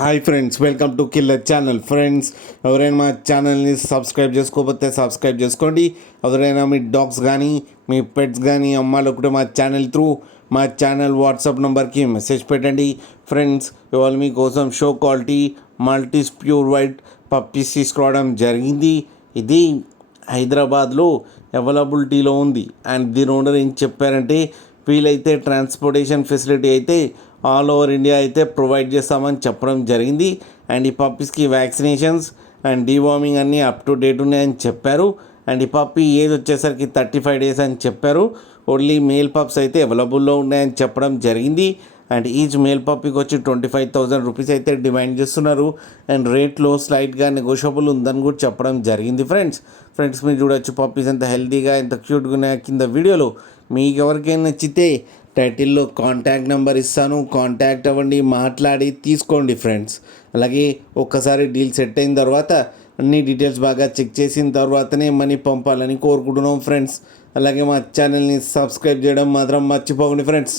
Hi friends, welcome to killer channel. Friends, ఎవరైనా మా ఛానల్ని సబ్స్క్రైబ్ చేసుకోకపోతే సబ్స్క్రైబ్ చేసుకోండి. ఎవరైనా మీ డాగ్స్ కానీ మీ పెట్స్ కానీ అమ్మాలనుకుంటే మా ఛానల్ వాట్సాప్ నెంబర్కి మెసేజ్ పెట్టండి. ఫ్రెండ్స్, ఇవాళ మీకోసం show quality మల్టీస్ pure white puppies తీసుకురావడం జరిగింది. ఇది హైదరాబాద్లో అవైలబిలిటీలో ఉంది. అండ్ దీని ఓనర్ ఏం చెప్పారంటే, వీలైతే ట్రాన్స్పోర్టేషన్ ఫెసిలిటీ అయితే ఆల్ ఓవర్ ఇండియా అయితే ప్రొవైడ్ చేస్తామని చెప్పడం జరిగింది. అండ్ ఈ పప్పీస్కి వ్యాక్సినేషన్స్ అండ్ డీవార్మింగ్ అన్నీ అప్ టు డేట్ ఉన్నాయని చెప్పారు. అండ్ ఈ పప్పీ ఏజ్ వచ్చేసరికి 35 days అని చెప్పారు. ఓన్లీ మేల్ పప్స్ అయితే అవైలబుల్లో ఉన్నాయని చెప్పడం జరిగింది. అండ్ ఈచ్ మేల్ పప్పీకి వచ్చి 25,000 రూపీస్ అయితే డిమాండ్ చేస్తున్నారు. అండ్ రేట్లో స్లైట్గా నెగోషియబుల్ ఉందని కూడా చెప్పడం జరిగింది. ఫ్రెండ్స్ మీరు చూడొచ్చు పప్పీస్ ఎంత హెల్తీగా ఎంత క్యూట్గా ఉన్నాయో కింద వీడియోలో. మీకు ఎవరికైనా నచ్చితే టైటిల్లో కాంటాక్ట్ నెంబర్ ఇస్తాను, కాంటాక్ట్ అవ్వండి, మాట్లాడి తీసుకోండి ఫ్రెండ్స్. అలాగే ఒక్కసారి డీల్ సెట్ అయిన తర్వాత అన్ని డీటెయిల్స్ బాగా చెక్ చేసిన తర్వాతనే మనీ పంపాలని కోరుకుంటున్నాం ఫ్రెండ్స్. అలాగే మా ఛానల్ని సబ్స్క్రైబ్ చేయడం మాత్రం మర్చిపోకండి ఫ్రెండ్స్.